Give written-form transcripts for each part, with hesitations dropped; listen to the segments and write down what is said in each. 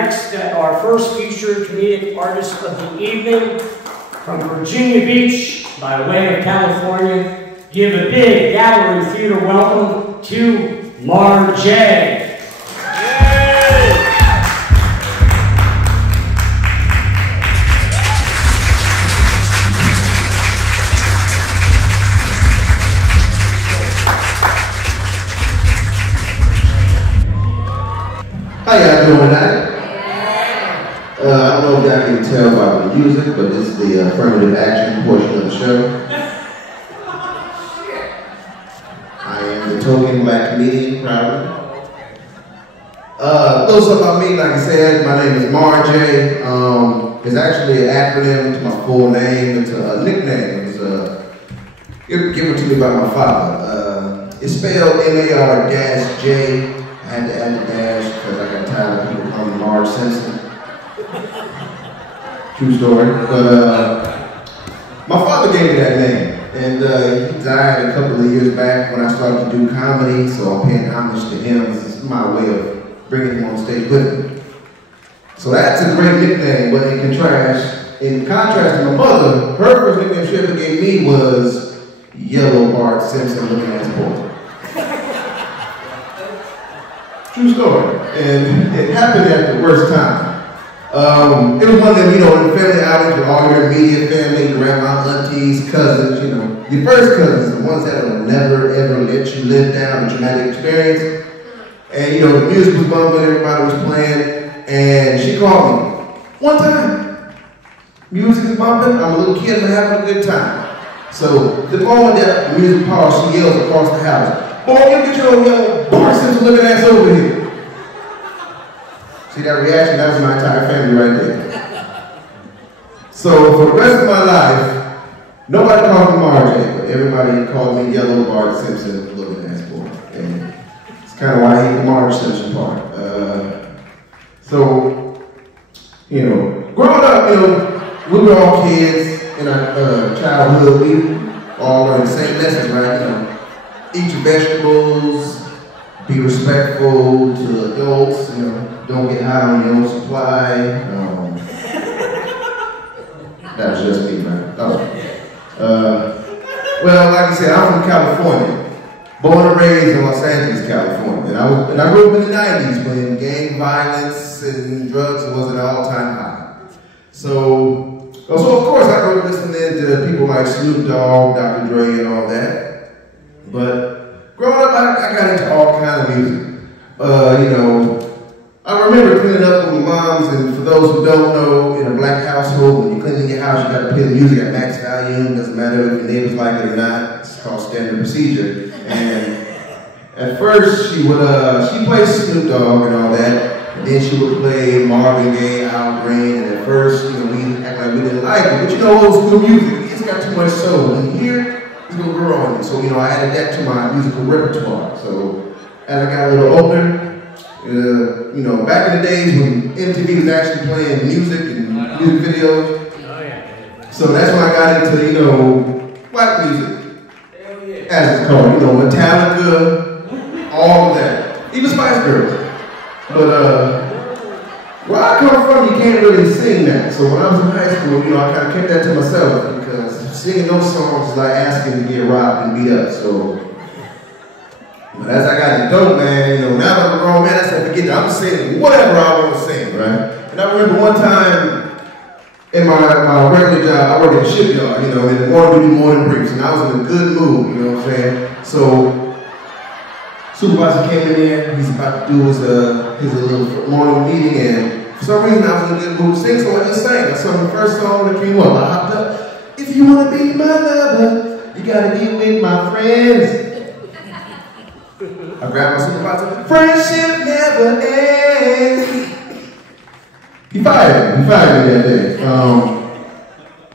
next, our first featured comedic artist of the evening from Virginia Beach by way of California. Give a big gallery theater welcome to Marjay. How y'all doing tonight? I don't know if y'all can tell by the music, but this is the affirmative action portion of the show. I am the token black comedian, proudly. Little something about me, like I said, my name is Marjay. It's actually an acronym to my full name. It's a nickname. It was given to me by my father. It's spelled M-A-R-J. I had to add the dash because I got tired of people calling me Marge Simpson. True story. But my father gave me that name. And he died a couple of years back when I started to do comedy, so I'm paying homage to him. This is my way of bringing him on stage with me. So that's a great nickname, but in contrast to my mother, her first nickname she ever gave me was Yellow Bart Simpson looking ass boy. True story. And it happened at the worst time. It was one of them, in family outings with all your immediate family, grandma, aunties, cousins, your first cousins, the ones that will never ever let you live down a traumatic experience. And the music was bumping, everybody was playing, and she called me. One time, music is bumping, I'm a little kid and I'm having a good time. So the moment that the music paused, she yells across the house, "Boy, you get your yellow Bart Simpson looking ass over here." See that reaction? That was my entire family right there. So for the rest of my life, nobody called me Marjay, but everybody called me Yellow Bart Simpson looking ass boy. And it's kind of why I hate the Marge Simpson part. Growing up, we were all kids in our childhood. We all learned the same lessons, right? Eat your vegetables, be respectful to adults, don't get high on your own supply. That was just me, man. Well, like I said, I'm from California. Born and raised in Los Angeles, California. And I grew up in the 90s when gang violence and drugs was at an all-time high. So of course, I grew up listening to people like Snoop Dogg, Dr. Dre, and all that. But growing up, I got into all kinds of music. I remember cleaning up with my moms, and for those who don't know, in a black household, when you're cleaning your house, you got to play the music at max volume. Doesn't matter if your neighbors like it or not. It's called standard procedure. And at first, she played Snoop Dogg and all that, and then she would play Marvin Gaye, Al Green, and at first, we act like we didn't like it. But old school music, it's got too much soul. And here, it's gonna grow on you. So I added that to my musical repertoire. So as I got a little older, back in the days when MTV was actually playing music and music videos. So that's when I got into, black music. As it's called, Metallica, all of that. Even Spice Girls. But where I come from, you can't really sing that. So when I was in high school, I kind of kept that to myself because singing those songs is like asking to get robbed and beat up. So but as I got adult, man, now that I'm a grown man, I said, forget it. I'm saying whatever I want to sing, right? And I remember one time in my regular job, I worked at a shipyard, in the morning, we do morning briefs, and I was in a good mood, you know what I'm saying? So supervisor came in there, he's about to do his little morning meeting, and for some reason I was in a good mood to sing, so I just sang. I sung the first song that came up. I hopped up. If you want to be my lover, you got to be with my friends. I grabbed my supervisor. Friendship never ends. He fired me that day.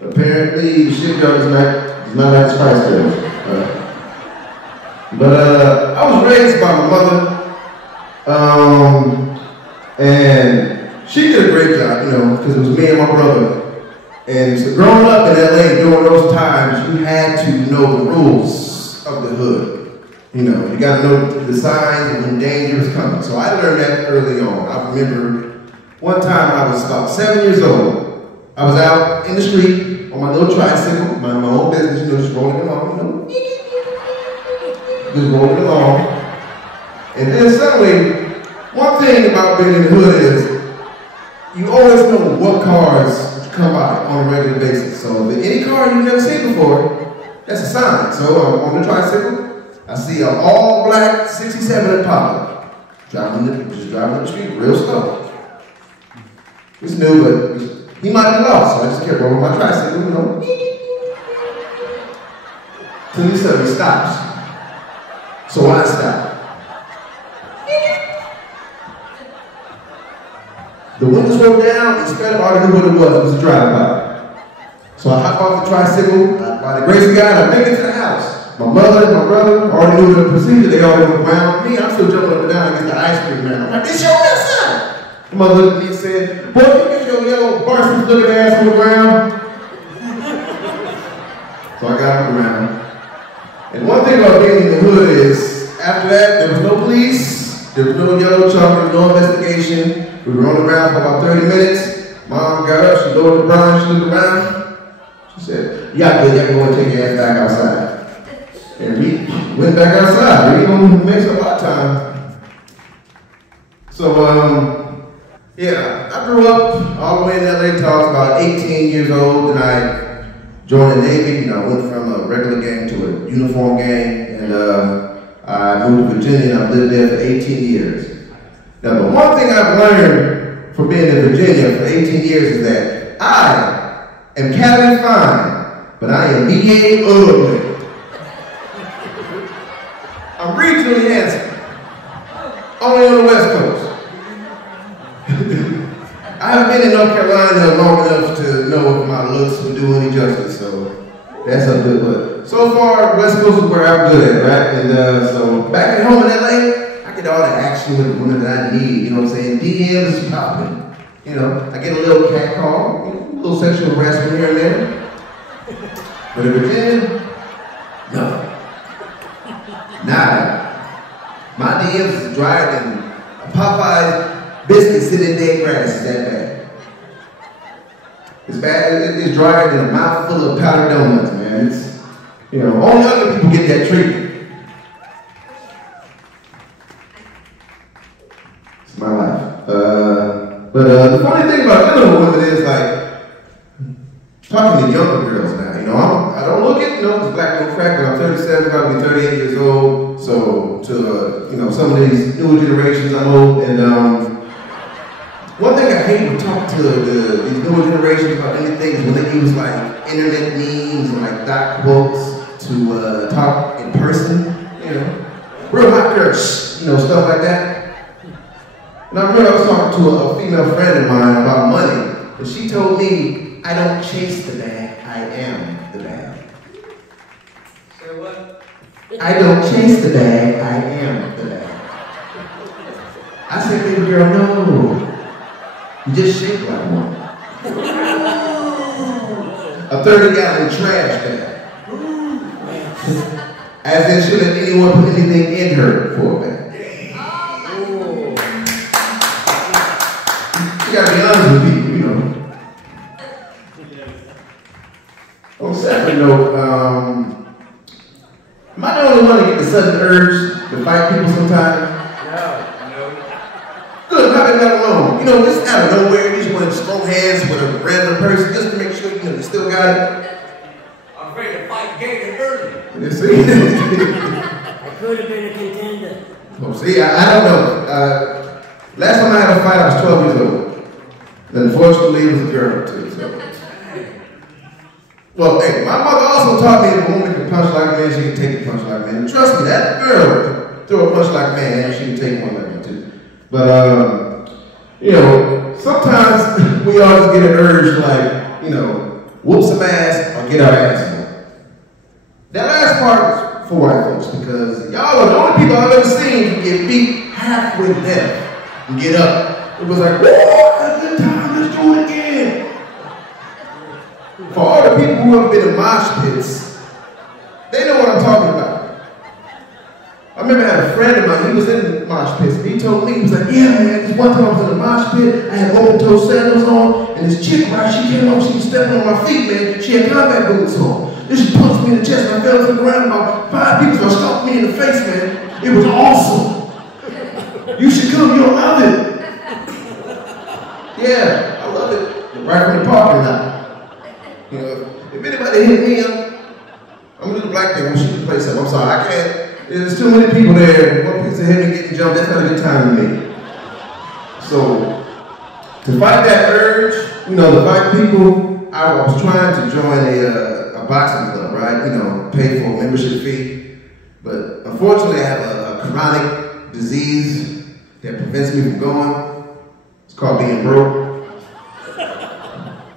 Apparently, the shipyard is not like Spice Girls. But I was raised by my mother, and she did a great job, because it was me and my brother. And so growing up in LA during those times, you had to know the rules of the hood. You got to know the signs and when danger is coming. So I learned that early on. I remember One time I was about 7 years old. I was out in the street on my little tricycle, minding my own business, you know, just rolling along, just rolling along. And then suddenly, one thing about being in the hood is, you always know what cars come by on a regular basis. So if any car you've never seen before, that's a sign. So I'm on the tricycle, I see an all-black 67 Impala, just driving up the street real slow. It's new, but he might be lost, so I just kept rolling my tricycle, you know. Till he suddenly stops. So I stop. The windows rolled down, instead of already knew what it was a drive-by. So I hop off the tricycle, by the grace of God, I make it to the house. My mother and my brother already knew the procedure, they already went around me. I'm still jumping up and down against the ice cream man. I'm like, it's your son! My mother looked at me and said, boy, you get your yellow varsity looking ass on the ground. So I got up around. And one thing about being in the hood is, after that, there was no police, there was no yellow truck, no investigation. We were on the ground for about 30 minutes. Mom got up, she lowered the blind, she looked around. She said, yeah, good, you go and take your ass back outside. And we went back outside. We didn't make a lot of time. So, yeah, I grew up all the way in LA till I was about 18 years old, and I joined the Navy. You know, I went from a regular gang to a uniform gang, and I moved to Virginia, and I've lived there for 18 years. Now, the one thing I've learned from being in Virginia for 18 years is that I am Cali fine, but I am BA ugly. I'm regionally handsome, only on the West Coast. I haven't been in North Carolina long enough to know if my looks would do any justice, so that's a good look. So far, West Coast is where I'm good at, right? And so back at home in LA, I get all the action with the women that I need, you know what I'm saying? DMs is popping. You know, I get a little cat call, you know, a little sexual harassment here and there. But in Virginia, no. Nada. My DMs is drier than a Popeye's biscuit sitting in dead grass. Is that bad? It's bad. It's drier than a mouthful of powdered donuts, man. It's, you know, only other people get that treatment. It's my life. But the funny thing about dealing with women is like talking to younger girls now. You know, I don't look at, you know, this black little crack, but I'm 37, about to be 38 years old. So to you know, some of these newer generations, I'm old, and one thing I hate when talk to these newer generations about anything is when they use like internet memes and like dot quotes to talk in person, you know. Real hot girls, you know, stuff like that. And I remember I was talking to a female friend of mine about money, and she told me, I don't chase the bag, I am the bag. Say what? I don't chase the bag, I am the bag. I said, baby girl, no. You just shake like one. A 30-gallon trash bag. As in, should anyone put anything in her for a bag? You gotta be honest with people, you know. On a separate note, am I the only one to get the sudden urge to fight people sometimes? Good, I've been left alone. You know, just out of nowhere, you just want to throw hands with a random person just to make sure you know you still got it. I'm ready to fight gay and early. You see? I could have been a contender. Oh, see, I don't know. Last time I had a fight, I was 12 years old. And unfortunately, it was a girl, too. So. Well, hey, my mother also taught me if a woman can punch like a man, she can take a punch like a man. And trust me, that girl can throw a punch like a man, and she can take one like me, too. But, you know, sometimes we all just get an urge like, you know, whoop some ass or get our ass whooped. That last part is for white folks because y'all are the only people I've ever seen who get beat halfway to death and get up. It was like, whoa, that's a good time, let's do it again. For all the people who have been in mosh pits, they know what I'm talking about. I remember I had a friend of mine, he was in the mosh pit. He told me, he was like, yeah, man, this one time I was in the mosh pit, I had open-toe sandals on, and this chick, right, she came up, she was stepping on my feet, man. She had combat boots on. Then she punched me in the chest, and I fell to the ground. About 5 people started stomping me in the face, man. It was awesome. You should come, you'll love it. Yeah, I love it. Right from the parking lot. You know, if anybody hit me, I'm a little black thing, I'm gonna shoot the place up. I'm sorry, I can't. There's too many people there. One person hit me getting jumped, that's not a good time to me. So, to fight that urge, you know, to fight people, I was trying to join a boxing club, right? You know, pay for a membership fee. But unfortunately, I have a chronic disease that prevents me from going. It's called being broke.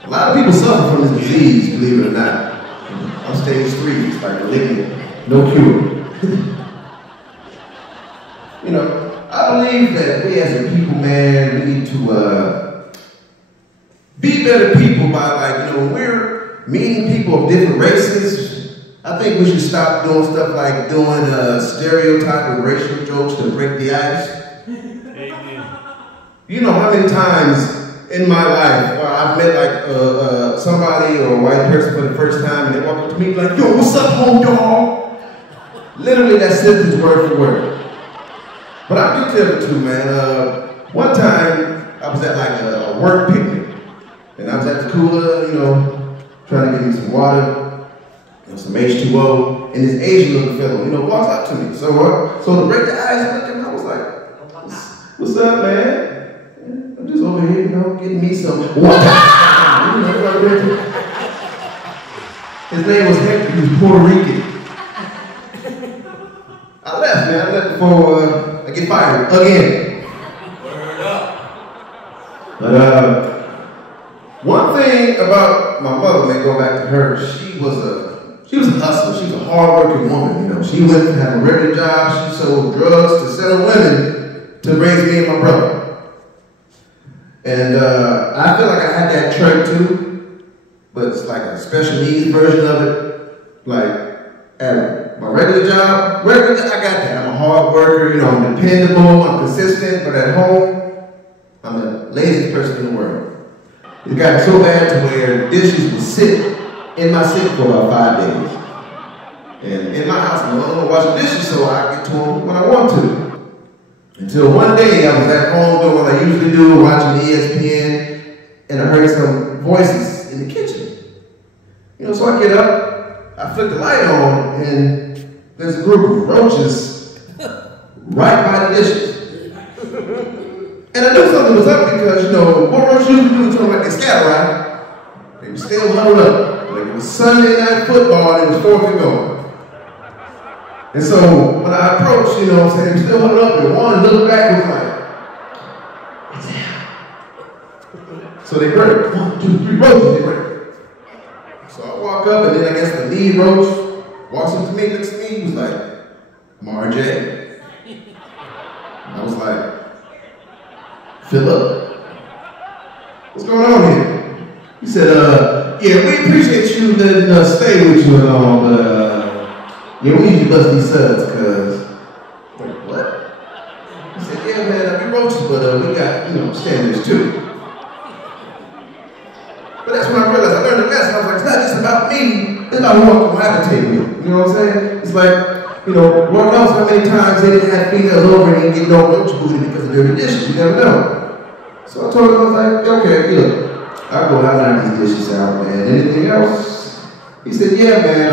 A lot of people suffer from this disease, believe it or not. I'm stage 3, it's like malignant, no cure. You know, I believe that we as a people, man, we need to be better people by, like, you know, when we're meeting people of different races, I think we should stop doing stuff like doing stereotyping racial jokes to break the ice. Amen. You know how many times in my life where I've met like somebody or a white person for the first time and they walk up to me like, yo, what's up, home dog? Literally that sentence word for word. But I do tell it too, man. One time I was at like a work picnic and I was at the cooler, you know, trying to get me some water and some H2O, and this Asian looking fellow, you know, walks up to me. So to break the ice, I was like, what's up, man? I'm just over here, you know, getting me some water. His name was Hector, he was Puerto Rican. I left, man. I left before I get fired again. Word up. But one thing about my mother, man, go back to her, she was a hustler. She was a hard-working woman, you know. She went and had a regular job. She sold drugs to sell women to raise me and my brother. And I feel like I had that trait too, but it's like a special needs version of it. Like at my regular job, I got that. I'm a hard worker, you know, I'm dependable, I'm consistent, but at home, I'm the laziest person in the world. It got so bad to where dishes would sit in my sink for about 5 days. And in my house, I don't wash the dishes, so I get to them when I want to. Until one day I was at home doing what I usually do, watching ESPN, and I heard some voices in the kitchen. You know, so I get up, I flick the light on, and there's a group of roaches right by the dishes. And I knew something was up because, you know, what roaches usually do is like they scatter out. They were still huddled up. Like it was Sunday night football and it was 4th and goal. And so when I approached, you know what I'm saying, they were still huddled up, and one looked back and was like, damn. So they break. 1, 2, 3 roaches, they break. So I walk up, and then I guess the lead roach walks up to me, looks at me, he was like, Marjay. And I was like, Philip, what's going on here? He said, yeah, we appreciate you letting us stay with you and all, but yeah, we usually bust these suds, cause wait, what? He said, yeah, man, we roaches, but we got, you know, standards too. But that's when I realized, I learned the lesson. I was like, it's not just about me, it's about who I'm cohabitate with. You know what I'm saying? It's like, you know, Lord knows how many times they didn't have females over and didn't get no roach booty because of dirty dishes. You never know. So I told him, I was like, okay, look, I'll go out and knock these dishes out, man. Anything else? He said, yeah, man,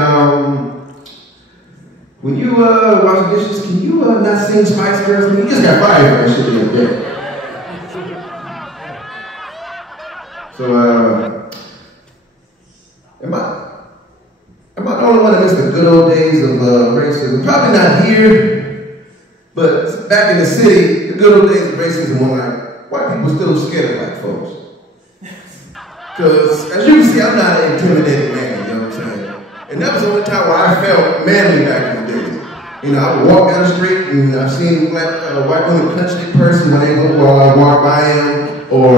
when you wash the dishes, can you not sing Spice Girls? I mean, you just got fired for that shit the other day. So, am I the only one that missed the good old days of racism? Probably not here, but back in the city, the good old days of racism when like white people still scared of black folks. Because as you can see, I'm not an intimidated man, you know what I'm saying? And that was the only time where I felt manly back in the day. You know, I would walk down the street and I've seen a white woman punch a person when they walk by him, or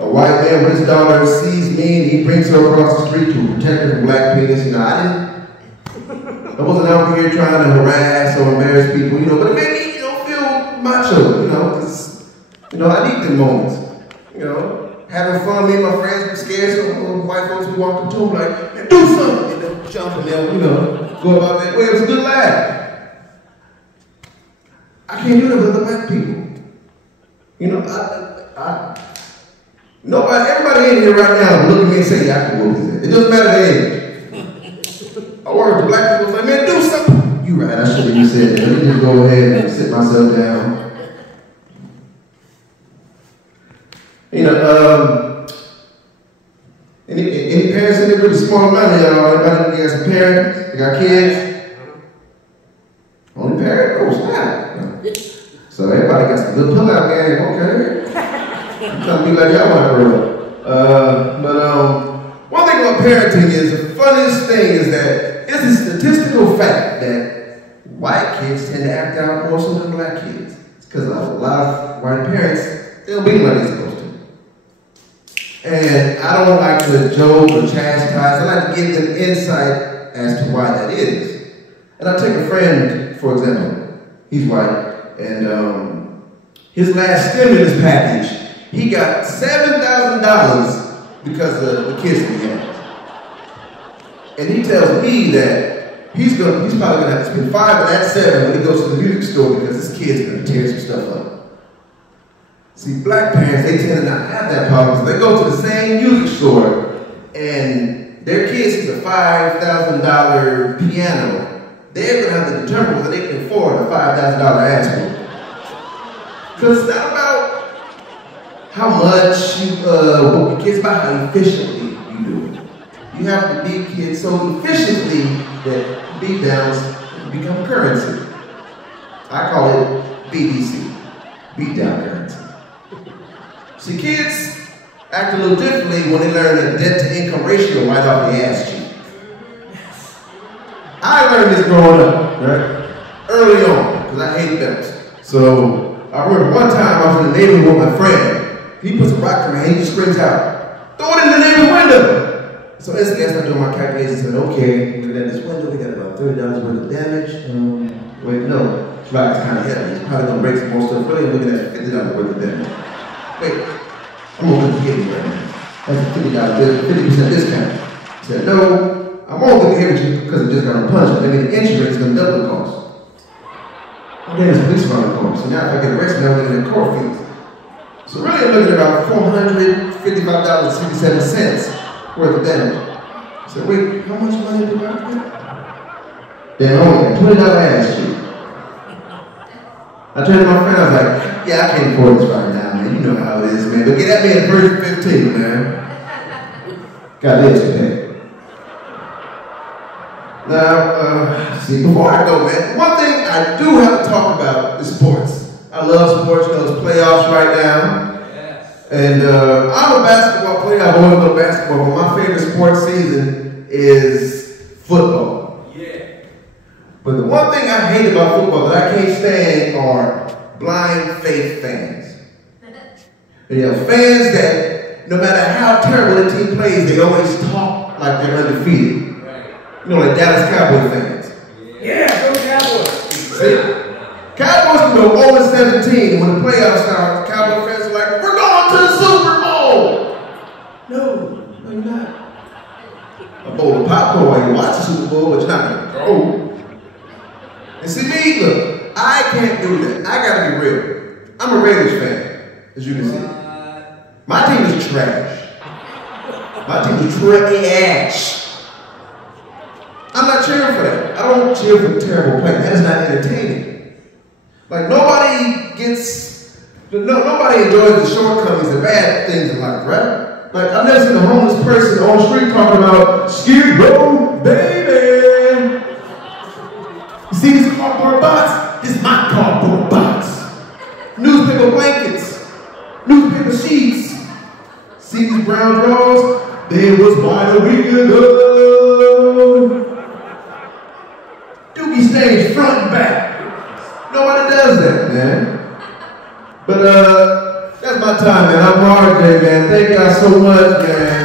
a white man with his daughter sees me and he brings her across the street to protect her from black penis. You know, I I wasn't out here trying to harass or embarrass people, you know, but it made me, you know, feel macho, you know, because, you know, I need them moments, you know, having fun, me and my friends were scared, so white folks would walk into them like, man, do something, and they'll jump and they'll, you know, go about that way. It was a good laugh. I can't do that with other black people. You know, nobody, everybody in here right now look at me and say, yeah, I can whoop his head. It doesn't matter the age. I work with black people, say, man, do something. You right, I should have just said that. Let me just go ahead and sit myself down. You know, any parents in there really smart money, y'all? Anybody got some parents? They got kids? Only parent? Oh, snap. So everybody got some good pull-out game, okay. I'm trying to be like y'all want to grow up. But one thing about parenting is, the funniest thing is that it's a statistical fact that white kids tend to act out more so than black kids. It's because a lot of white parents, they don't be like they're supposed to. And I don't like to joke or chastise, I like to give them insight as to why that is. And I'll take a friend, for example, he's white. And his last stimulus package, he got $7,000 because of the kids that he had. And he tells me that he's probably gonna have to spend 5 of that 7 when he goes to the music store because his kid's gonna tear some stuff up. See, black parents, they tend to not have that problem, so they go to the same music store and their kid sees a $5,000 piano. They're gonna have to determine whether they can afford a $5,000 ass whooping. Because it's not about how much you whoop your kids, about how efficiently you do it. You have to beat kids so efficiently that beatdowns become currency. I call it BBC, beatdown currency. See, kids act a little differently when they learn a debt-to-income ratio right off the ass cheek. I learned this growing up, right? Early on, because I hate belts. So I remember one time I was in the neighborhood with my friend. He puts a rock in my hand, he just screams out, "Throw it in the neighbor's window!" So instantly I started doing my calculations and said, okay, we got this window, we got about $30 worth of damage. Wait, no, this rock is kind of heavy. It's probably going to break some more stuff. Really, I'm looking at $50 worth of damage. Wait, I'm going to hit you right now. That's a $50 50% discount. I said, no. I'm only going to hit you because I just got a punch. I mean, the insurance is going to double the cost. And then there's police around the corner. So now if I get arrested, I'm looking at court fees. So really, I'm looking at about $455.67 worth of damage. I said, wait, how much money do I get? Then I only got $20 ass cheek. I turned to my friend, I was like, yeah, I can't afford this right now, man. You know how it is, man. But get at me at verse 15, man. Got this to pay. Now, see, before I go, man, one thing I do have to talk about is sports. I love sports, you know, it's playoffs right now. Yes. And I'm a basketball player, I've always loved basketball, but my favorite sports season is football. Yeah. But the one thing I hate about football that I can't stand are blind faith fans. You know, fans that no matter how terrible the team plays, they always talk like they're undefeated. You know, like Dallas Cowboy fans. Yeah, go Cowboys. See? Cowboys can go 0-17 when the playoffs start. Cowboy fans are like, we're going to the Super Bowl. No, you're not. A bowl of popcorn while you watch the Super Bowl, but you're not going to go. And see me, look, I can't do that. I got to be real. I'm a Raiders fan, as you can see. My team is trash. My team is trash. I'm not cheering for that. I don't cheer for terrible play. That is not entertaining. Like nobody enjoys the shortcomings, the bad things in life, right? Like I've never seen a homeless person on the street talking about Skid Row, baby. You see these cardboard box? This is my cardboard box. Newspaper blankets, newspaper sheets. See these brown drawers? They was wide awake ago. Dookie stage front and back. Nobody does that, man. But that's my time, man. I'm RJ, man. Thank y'all so much, man.